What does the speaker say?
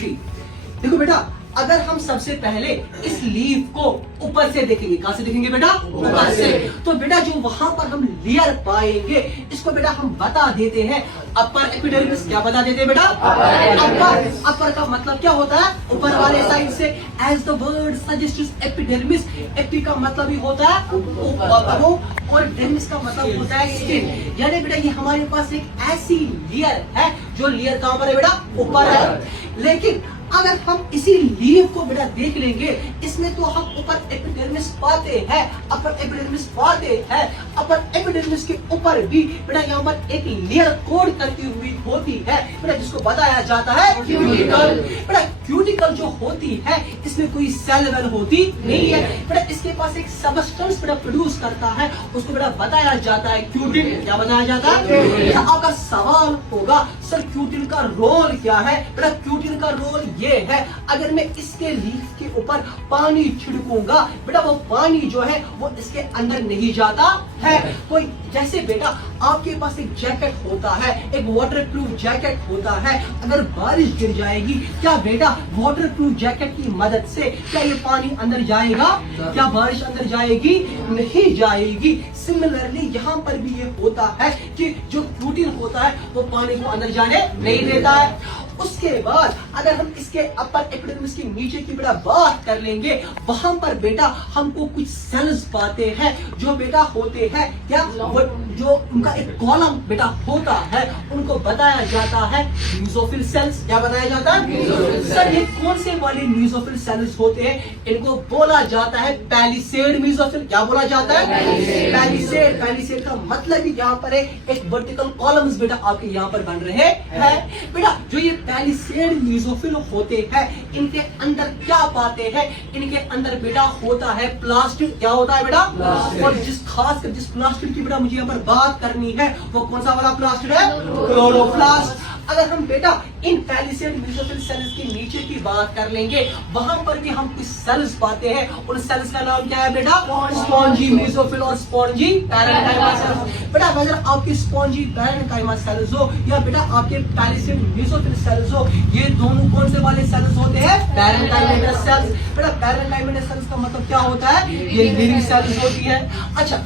3। देखो बेटा, अगर हम सबसे पहले इस लीफ को ऊपर से देखेंगे, कहां से देखेंगे बेटा? ऊपर से। तो बेटा जो वहां पर हम लेयर पाएंगे, इसको बेटा हम बता देते हैं अपर एपिडर्मिस। क्या बता देते हैं बेटा? अपर का मतलब क्या होता है? ऊपर वाले साइड से। As the word suggests epidermis, epi का मतलब ही होता है ऊपर, और डर्मिस का मतलब होता है स्किन। यानी बेटा ये हमारे पास एक ऐसी लेयर है जो लेयर कहां पर है बेटा? ऊपर है। लेकिन अगर हम इसी लीफ को बेटा देख लेंगे, इसमें तो हम ऊपर एपिडर्मिस पाते हैं, अपर एपिडर्मिस पाते हैं। अपर एपिडर्मिस के ऊपर भी बेटा यहाँ पर एक लेयर कोड करती हुई होती है बेटा, जिसको बताया जाता है क्यूटिकल। बेटा क्यूटिकल जो होती है, इसमें कोई सेल वेल होती नहीं है बेटा, इसके पास एक सबस्टेंस बेटा प्रोड्यूस करता है, उसको बेटा बताया जाता है क्यूटिन। क्या बताया जाता है? आपका सवाल होगा सर क्यूटिन का रोल क्या है? बेटा क्यूटिन का रोल ये है, अगर मैं इसके लीफ के ऊपर पानी छिड़कूंगा बेटा, वो पानी जो है वो इसके अंदर नहीं जाता है। कोई जैसे बेटा आपके पास एक जैकेट होता है, एक वाटरप्रूफ जैकेट होता है, अगर बारिश गिर जाएगी, क्या बेटा वाटरप्रूफ जैकेट की मदद से क्या ये पानी अंदर जाएगा? क्या बारिश अंदर जाएगी? नहीं जाएगी। सिमिलरली यहाँ पर भी ये होता है कि जो क्यूटिन होता है वो पानी को अंदर जाने नहीं देता है। उसके बाद अगर हम इसके अपर एपिडर्मिस के नीचे की बेटा बात कर लेंगे, वहां पर बेटा हमको कुछ सेल्स पाते हैं जो बेटा होते हैं क्या? वो जो उनका एक कॉलम बेटा होता है, उनको बताया जाता है न्यूज़ोफिल सेल्स। क्या बताया जाता है? सर ये कौन से वाले न्यूज़ोफिल सेल्स होते हैं? इनको बोला जाता है पैलिसेड न्यूज़ोफिल। क्या बोला जाता है? पैलिसेड। पैलिसेड का मतलब ही यहाँ पर है एक वर्टिकल कॉलम्स बेटा आपके यहाँ पर बन रहे हैं बेटा। जो ये पैलिसेड न्यूज़ोफिल होते हैं, इनके अंदर क्या पाते हैं? इनके अंदर बेटा होता है प्लास्टिड। क्या होता है बेटा? और खासकर जिस प्लास्टिड की बेटा मुझे यहाँ पर बात करनी है, वो कौन सा वाला प्लास्टिड है? क्लोरोप्लास्ट। अगर हम बेटा इन पैलिसेड न्यूज़ोफिल सेल्स के नीचे की बात कर लेंगे, वहां पर भी हम कुछ सेल्स पाते हैं। उन सेल्स का नाम क्या है बेटा? स्पॉन्जी न्यूज़ोफिल और स्पॉन्जी पैरेन्काइमा सेल्स। बेटा अगर आपकी स्पॉन्जी पैरेन्काइमा सेल्स हो या बेटा आपके पैलिसेड न्यूज़ोफिल सेल्स हो, ये दोनों कौन से वाले सेल्स होते हैं? Parenchymatous sales. बेटा पैरेन्काइमेटस सेल्स का मतलब क्या होता है? ये लिविंग सेल्स होती है। अच्छा